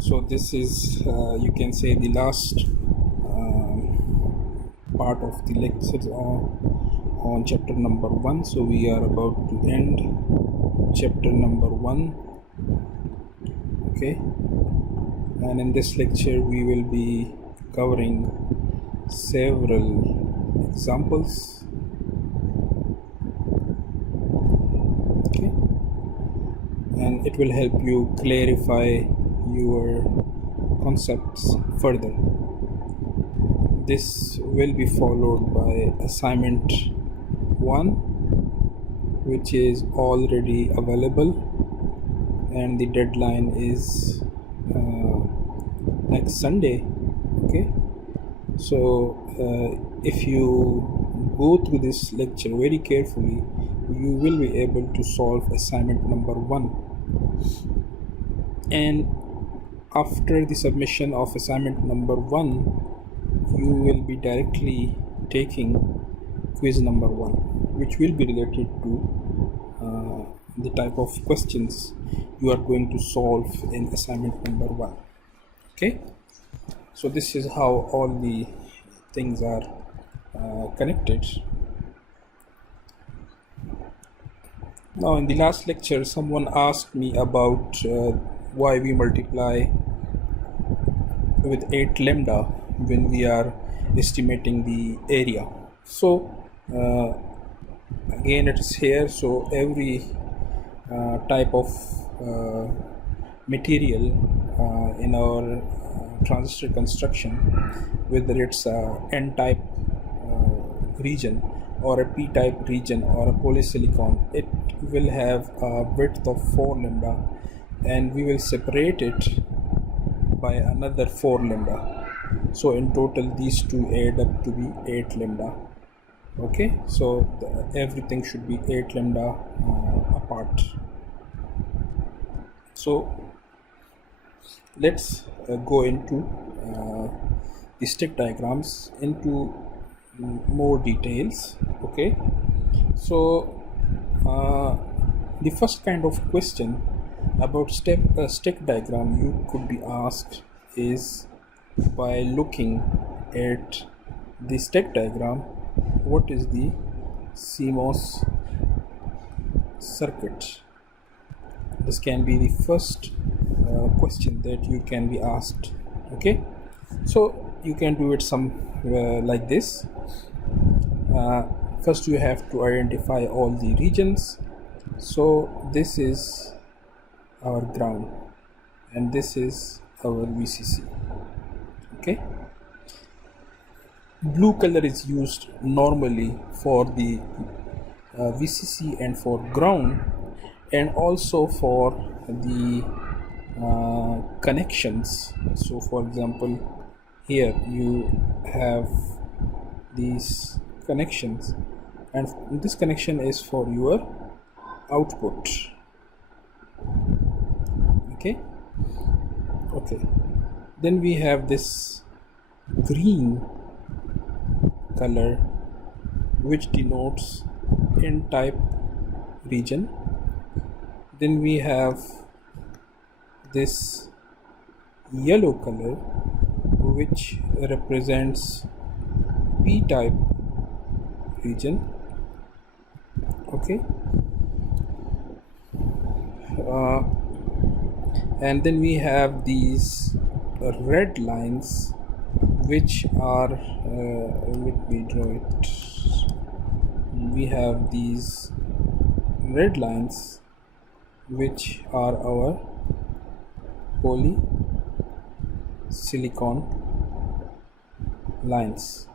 So this is you can say the last part of the lectures on chapter number 1. So we are about to end chapter number 1. Okay, and in this lecture we will be covering several examples. Okay, and it will help you clarify your concepts further. This will be followed by assignment 1, which is already available, and the deadline is next Sunday. Okay, so if you go through this lecture very carefully, you will be able to solve assignment number 1, and after the submission of assignment number 1 you will be directly taking quiz number 1, which will be related to the type of questions you are going to solve in assignment number 1. Okay, so this is how all the things are connected. Now, in the last lecture, someone asked me about why we multiply with 8 lambda when we are estimating the area. So again, it is here. So every type of material in our transistor construction, whether it's a n-type region or a p-type region or a polysilicon, it will have a width of 4 lambda, and we will separate it by another 4 lambda. So in total these two add up to be 8 lambda. Okay, so everything should be 8 lambda apart. So let's go into the stick diagrams into more details. Okay, so the first kind of question about stick diagram you could be asked is, by looking at the stick diagram, what is the CMOS circuit? This can be the first question that you can be asked. Okay, so you can do it some like this. First you have to identify all the regions. So this is our ground and this is our VCC. Okay, blue color is used normally for the VCC and for ground, and also for the connections. So for example, here you have these connections, and this connection is for your output. Okay, then we have this green color, which denotes n-type region. Then we have this yellow color, which represents p-type region. Okay, and then we have these red lines, which are let me draw it. We have these red lines, which are our polysilicon lines.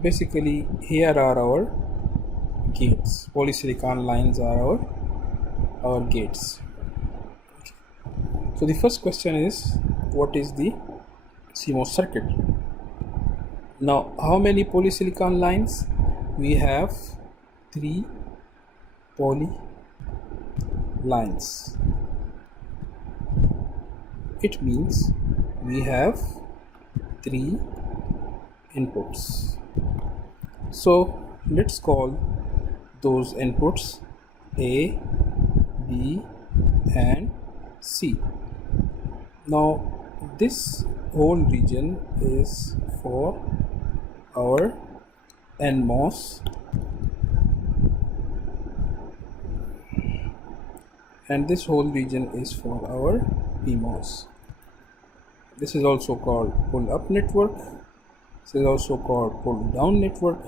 Basically, here are our gates. Polysilicon lines are our gates. So the first question is, what is the CMOS circuit? Now, how many polysilicon lines? We have 3 poly lines. It means we have 3 inputs. So let's call those inputs A, B and C. Now this whole region is for our NMOS, and this whole region is for our PMOS. This is also called pull-up network. This is also called pull-down network.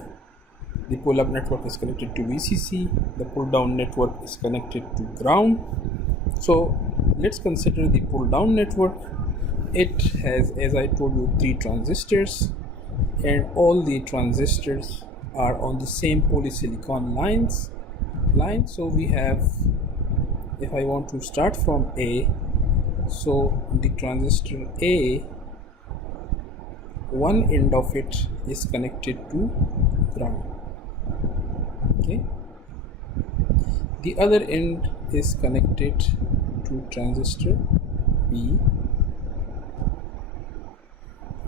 The pull-up network is connected to VCC. The pull-down network is connected to ground. So let's consider the pull-down network. It has, as I told you, 3 transistors, and all the transistors are on the same polysilicon line. So we have, if I want to start from A, so the transistor A, one end of it is connected to ground. Okay, the other end is connected to transistor B.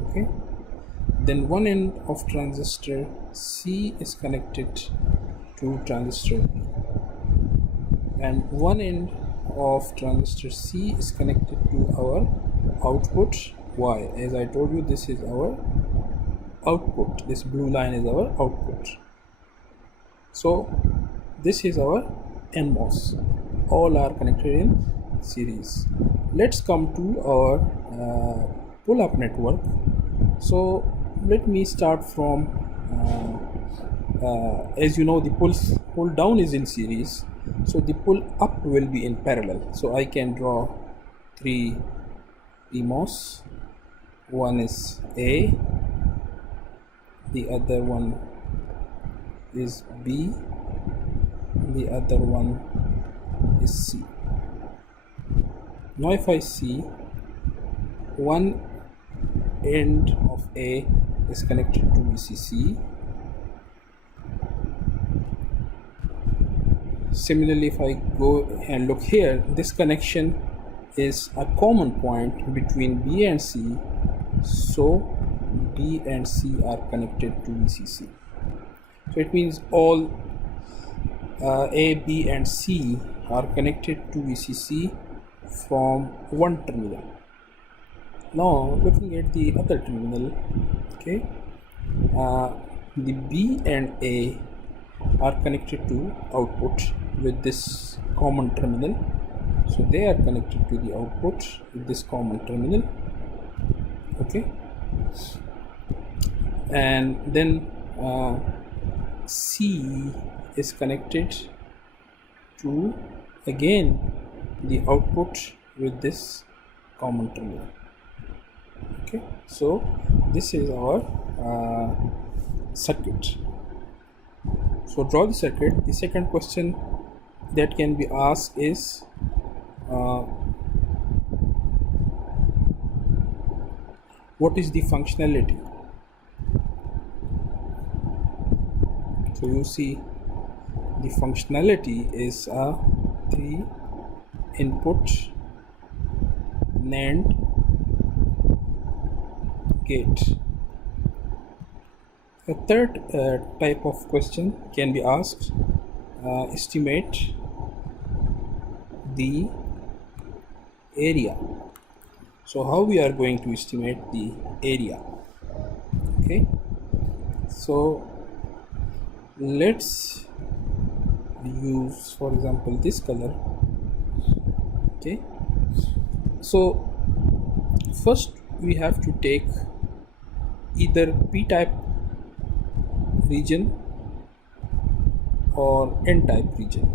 Okay, then one end of transistor C is connected to transistor B, and one end of transistor C is connected to our output Y. As I told you, this is our output. This blue line is our output. So this is our NMOS. All are connected in series. Let's come to our pull-up network. So let me start from as you know, the pull down is in series, so the pull up will be in parallel. So I can draw 3 PMOS. One is A, the other one is B, the other one is C. Now if I see, one end of A is connected to VCC. Similarly, if I go and look here, this connection is a common point between B and C, so B and C are connected to VCC. So it means all A, B and C are connected to VCC from one terminal. Now looking at the other terminal, okay, the B and A are connected to output with this common terminal, so they are connected to the output with this common terminal. Okay, and then C is connected to again the output with this common terminal. Okay, so this is our circuit. So draw the circuit. The second question that can be asked is what is the functionality? So you see, the functionality is a 3 input NAND gate. A third type of question can be asked, estimate the area. So how we are going to estimate the area? Okay, so let's use, for example, this color. Okay, so first we have to take either p-type region or n-type region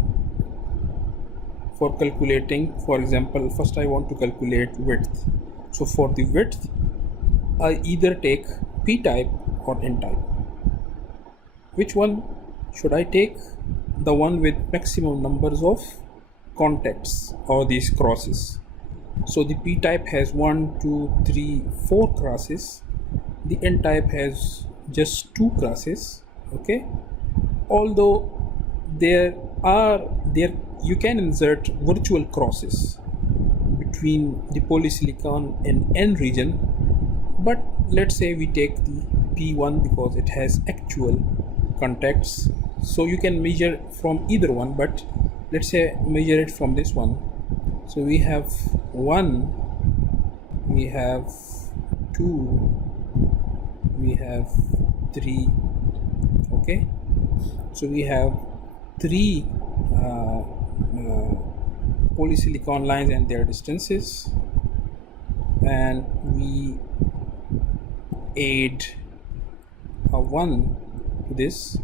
for calculating. For example, first I want to calculate width. So for the width, I either take p-type or n-type. Which one should I take? The one with maximum numbers of contacts or these crosses. So the p-type has 1, 2, 3, 4 crosses. The n-type has just 2 crosses. Okay, although there you can insert virtual crosses between the polysilicon and N region, but let's say we take the P1 because it has actual contacts, so you can measure from either one, but let's say measure it from this one. So we have 1, we have 2, we have 3. Okay, so we have 3 polysilicon lines and their distances, and we add a 1 to this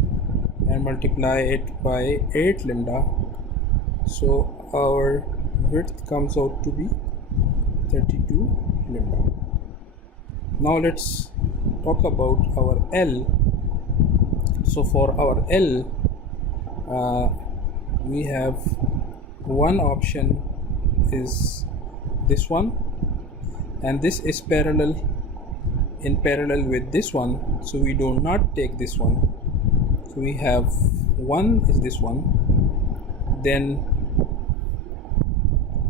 and multiply it by 8 lambda, so our width comes out to be 32 lambda. Now let's talk about our L. So for our L, we have one option is this one, and this is in parallel with this one, so we do not take this one. So we have one is this one, then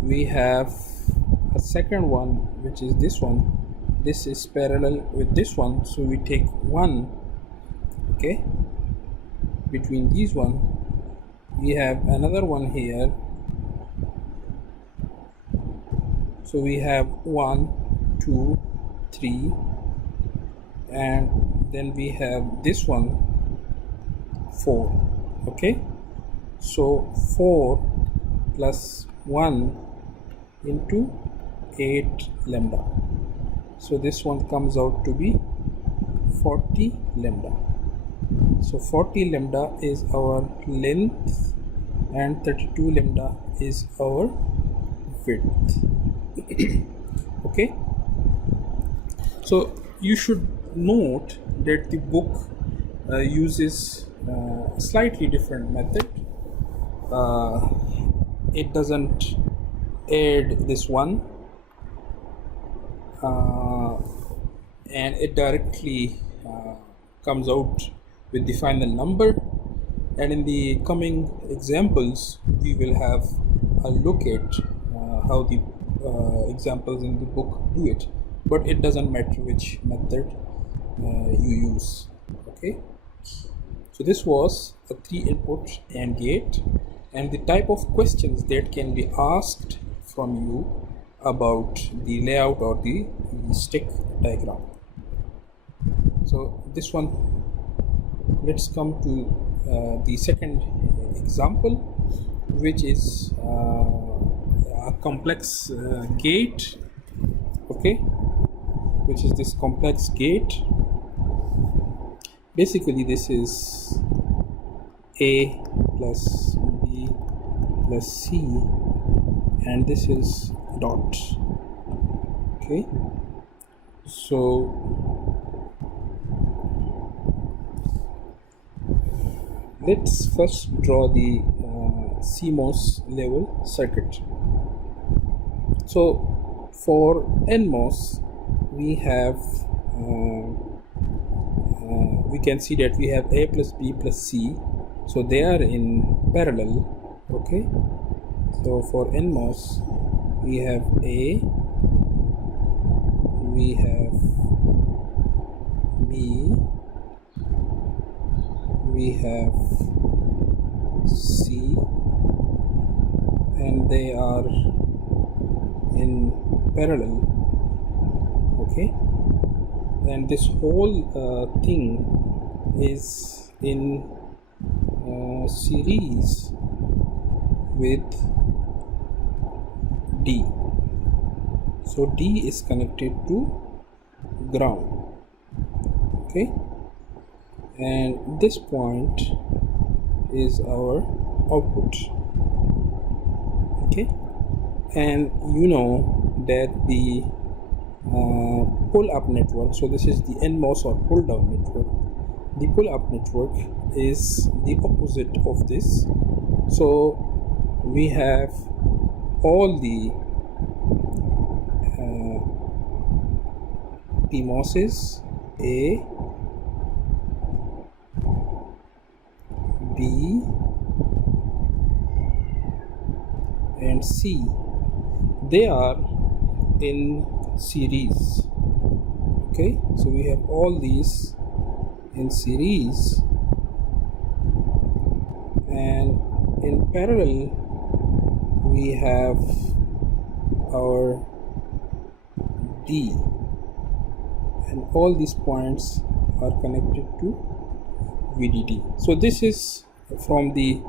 we have a second one which is this one. This is parallel with this one, so we take one. Okay, between these one we have another one here, so we have 1, 2, 3, and then we have this one 4. Okay, so 4 plus 1 into 8 lambda, so this one comes out to be 40 lambda. So 40 lambda is our length and 32 lambda is our width. Okay, so you should note that the book uses slightly different method. It doesn't add this one, and it directly comes out with the final number, and in the coming examples we will have a look at how the examples in the book do it, but it doesn't matter which method you use. Okay, so this was a 3 input AND gate and the type of questions that can be asked from you about the layout or the stick diagram. So this one, let's come to the second example, which is a complex gate. Okay, which is this complex gate. Basically this is A plus B plus C, and this is dot. Okay, so let's first draw the CMOS level circuit. So for NMOS we have we can see that we have A plus B plus C, so they are in parallel. Okay, so for NMOS we have A, we have B, we have C, and they are in parallel. Okay, and this whole thing is in series with D. So D is connected to ground. Okay, and this point is our output. Okay, and you know that the pull-up network, so this is the NMOS or pull-down network. The pull-up network is the opposite of this. So we have all the PMOSes, A, B, and C. They are in series. Okay, so we have all these in series, and in parallel we have our D D, and all these points are connected to VDD. So this is from the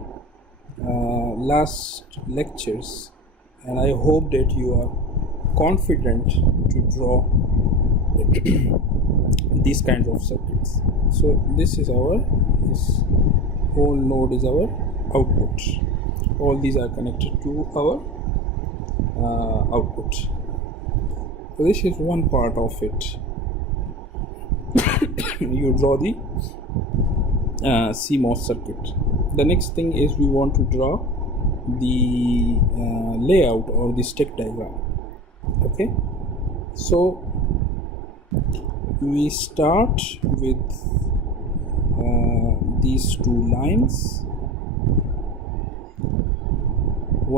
last lectures, and I hope that you are confident to draw these kinds of circuits. So this whole node is our output. All these are connected to our output. So this is one part of it. You draw the CMOS circuit. The next thing is we want to draw the layout or the stack diagram. Okay, so we start with these two lines.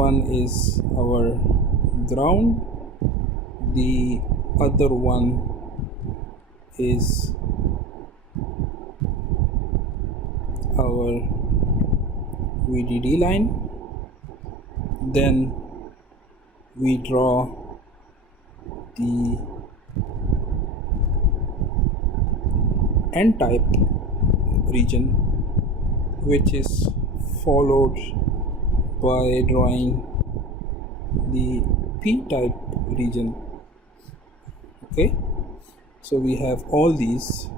One is our ground, the other one is our VDD line. Then we draw the N-type region, which is followed by drawing the P-type region. Okay, so we have all these,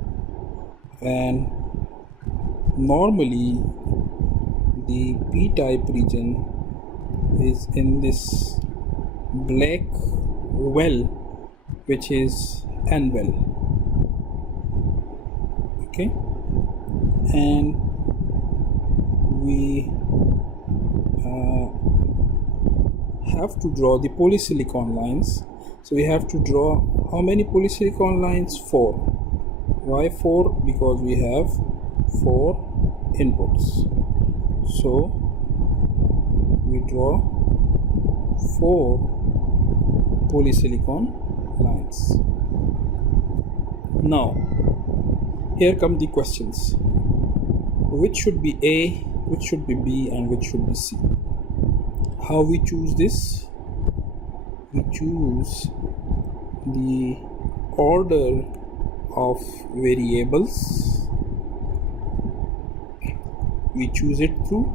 and normally the P-type region is in this black well, which is N well. Okay, and we have to draw the polysilicon lines. So we have to draw how many polysilicon lines? 4. Why 4? Because we have 4 inputs. So we draw 4 polysilicon lines. Now here come the questions. Which should be A, which should be B, and which should be C? How we choose this? We choose the order of variables. We choose it through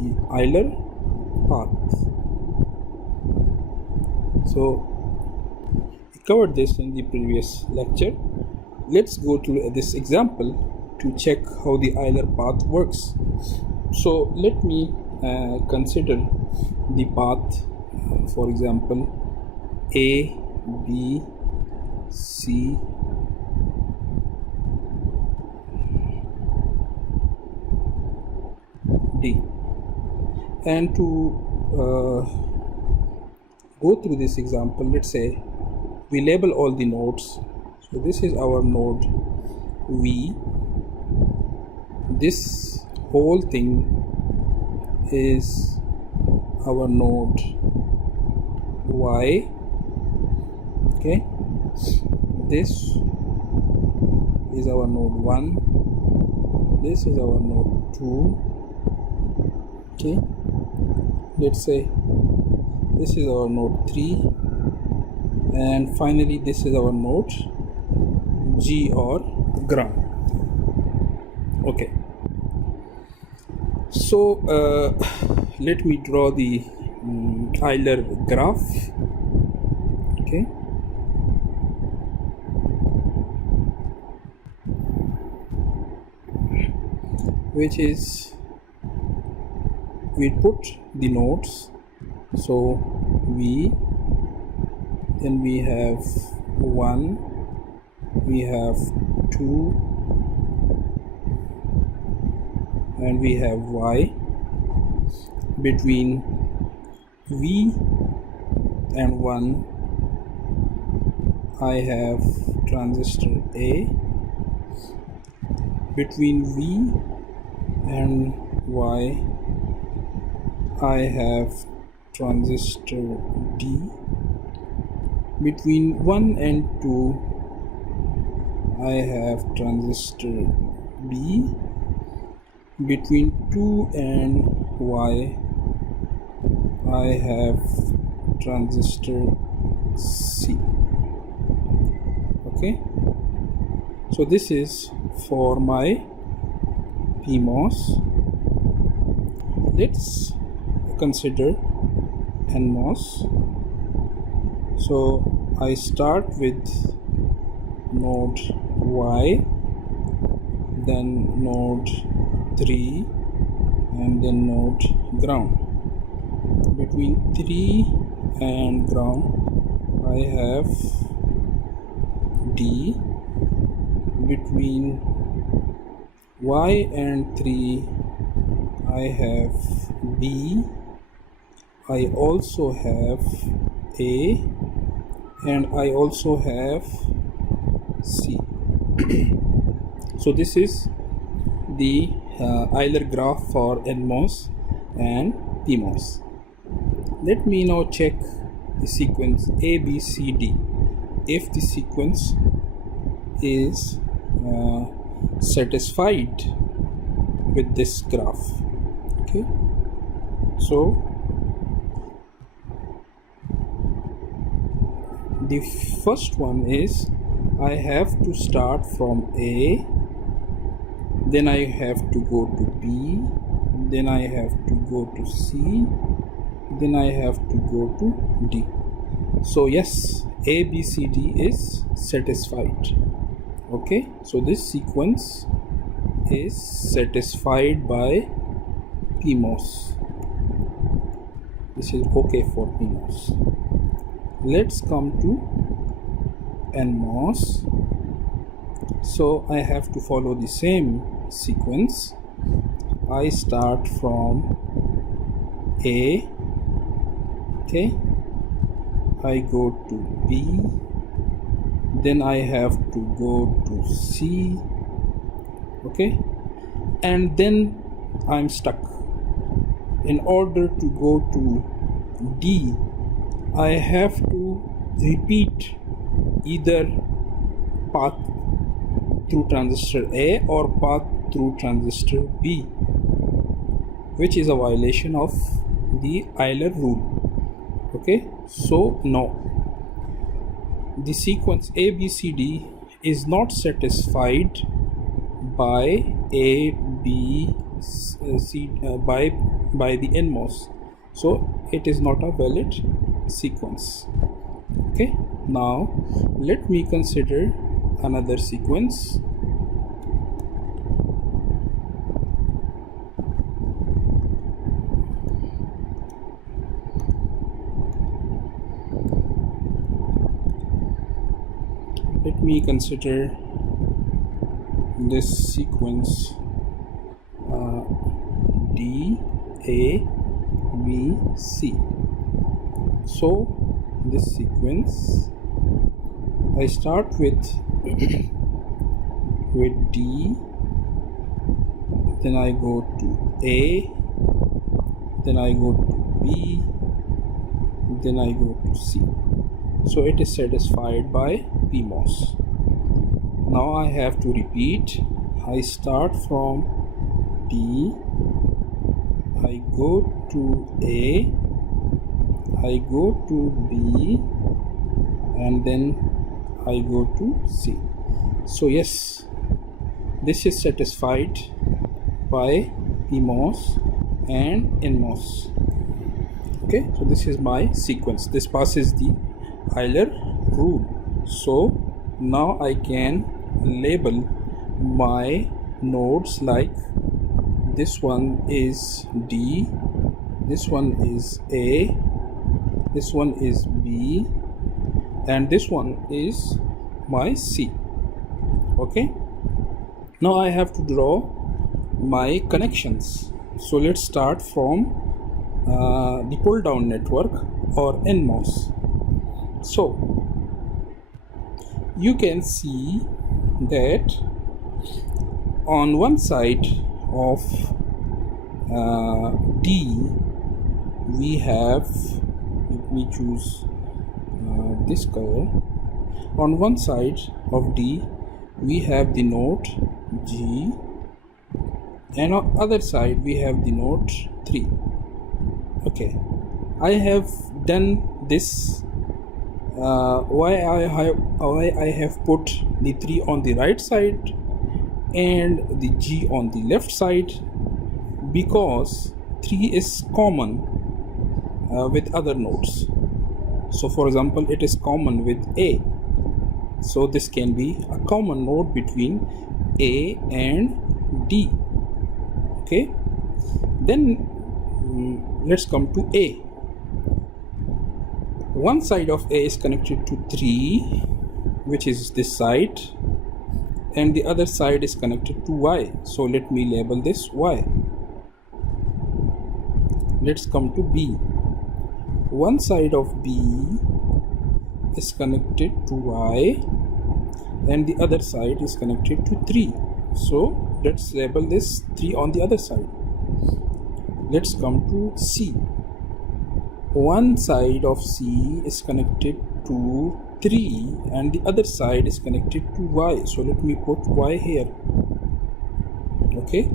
the Euler path. So we covered this in the previous lecture. Let's go to this example to check how the Euler path works. So let me consider the path, for example, A, B, C, D. And to go through this example, let's say we label all the nodes. So this is our node V. This whole thing is our node Y. Okay, this is our node 1, this is our node 2. Okay, let's say this is our node 3, and finally this is our node G or ground. Okay, so let me draw the Euler graph. Okay, which is, we put the nodes. So V, then we have 1, we have 2, and we have Y. Between V and 1 I have transistor A. Between V and Y I have transistor D. Between 1 and 2 I have transistor B. Between 2 and Y I have transistor C. Okay, so this is for my PMOS. Let's consider NMOS. So I start with node Y, then node 3, and then node ground. Between 3 and ground I have D. Between Y and 3 I have B. I also have A, and I also have C. So this is the Euler graph for NMOS and PMOS. Let me now check the sequence A, B, C, D. If the sequence is satisfied with this graph. Okay, so the first one is I have to start from A, then I have to go to B, then I have to go to C, then I have to go to D. So yes, A, B, C, D is satisfied. Okay, so this sequence is satisfied by PMOS. This is okay for PMOS. Let's come to NMOS. So I have to follow the same sequence. I start from A, okay, I go to B, then I have to go to C, okay, and then I'm stuck. In order to go to D, I have to repeat either path through transistor A or path through transistor B, which is a violation of the Euler rule. Okay, so no, the sequence A, B, C, D is not satisfied by A, B, C, by the NMOS, so it is not a valid sequence. Okay, now let me consider another sequence. Let me consider this sequence D, A, B, C. So this sequence I start with D, then I go to A, then I go to B, then I go to C. So it is satisfied by PMOS. Now I have to repeat. I start from D, I go to A, I go to B, and then I go to C. So yes, this is satisfied by PMOS and NMOS. Okay, so this is my sequence. This passes the Euler rule. So now I can label my nodes like this one is D, this one is A, this one is B, and this one is my C. Okay, now I have to draw my connections. So let's start from the pull down network or NMOS. So you can see that on one side of D we have, let me choose this color. On one side of D we have the node G, and on other side we have the node 3. Okay, I have done this why I have put the 3 on the right side and the G on the left side? Because 3 is common with other nodes. So for example, it is common with A, so this can be a common node between A and D. Okay, then let's come to A. One side of A is connected to 3, which is this side, and the other side is connected to Y. So let me label this Y. Let's come to B. One side of B is connected to Y and the other side is connected to 3. So let's label this 3 on the other side. Let's come to C. One side of C is connected to 3 and the other side is connected to Y. So let me put Y here. Okay,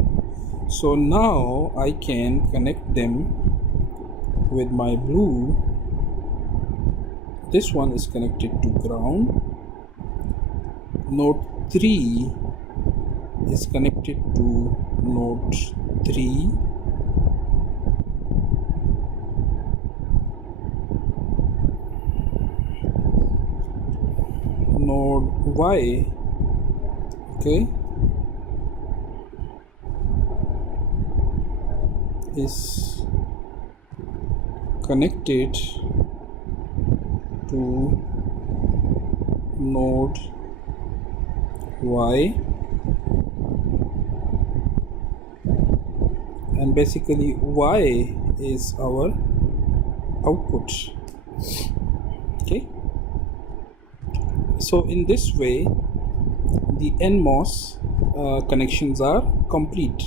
so now I can connect them with my blue. This one is connected to ground. Node 3 is connected to node 3. Node Y, okay, is connected to node Y, and basically Y is our output. Okay, so in this way the NMOS connections are complete.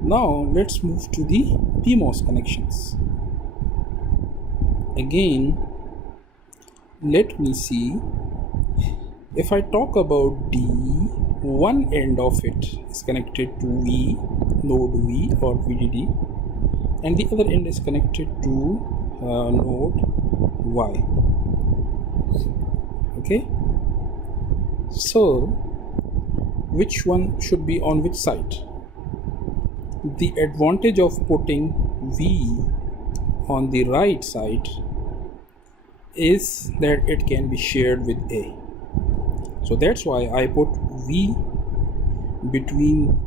Now let's move to the PMOS connections. Again, let me see. If I talk about D, one end of it is connected to V, node V or VDD, and the other end is connected to node Y. Okay, so which one should be on which side? The advantage of putting V on the right side is that it can be shared with A. So that's why I put V between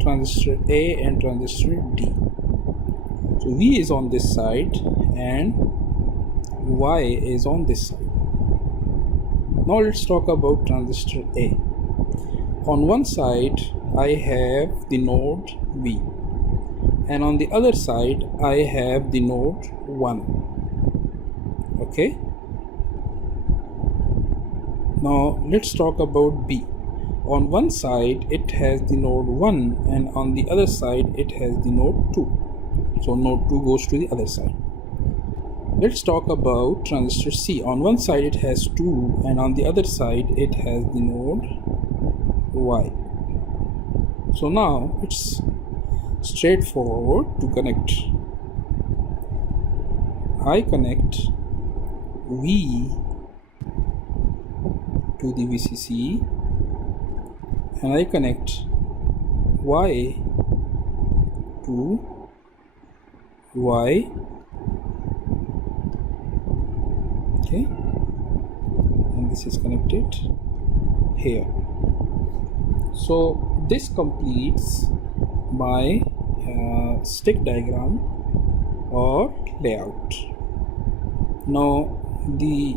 transistor A and transistor D. So V is on this side and Y is on this side. Now let's talk about transistor A. On one side I have the node V, and on the other side I have the node 1. Okay, now let's talk about B. On one side it has the node 1 and on the other side it has the node 2. So node 2 goes to the other side. Let's talk about transistor C. On one side it has 2 and on the other side it has the node Y. So now it's straightforward to connect. I connect V to the VCC and I connect Y to Y. Okay, and this is connected here. So this completes my stick diagram or layout. Now the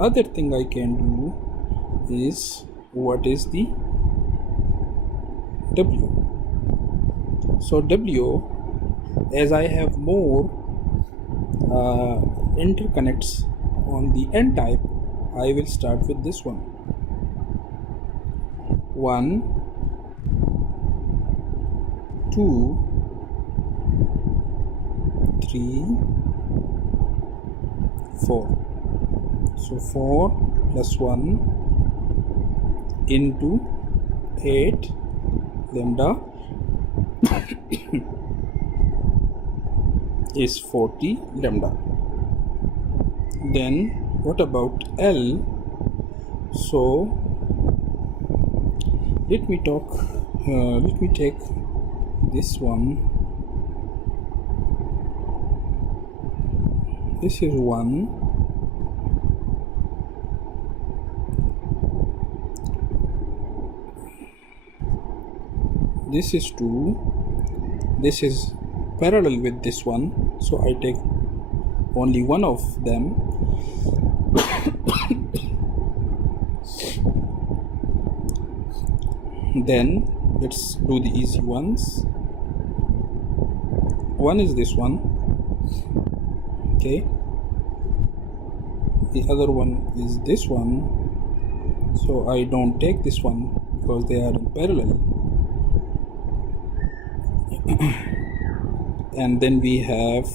other thing I can do is, what is the W? So W, as I have more interconnects on the N type, I will start with this one. 1, 2, 3, 4. So 4 plus 1 into 8 lambda is 40 lambda. Then what about L? So let me take this one. This is 1. This is 2. This is parallel with this one, so I take only one of them. Then let's do the easy ones. One is this one, okay. The other one is this one, so I don't take this one because they are in parallel. And then we have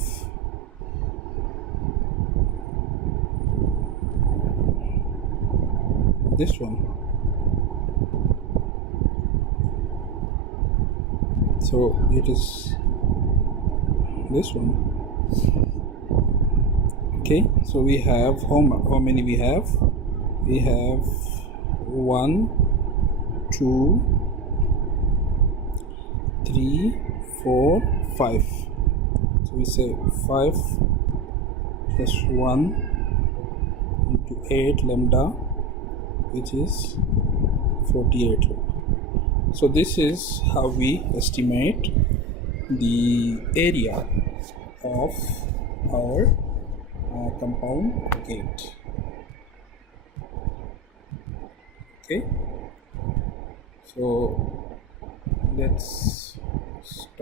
this one. So it is this one. Okay, so we have how many we have? We have 1, 2, 3, 4, 5. So we say 5 plus 1 into 8 lambda, which is 48 lambda. So this is how we estimate the area of our compound gate. Okay, so let's stop.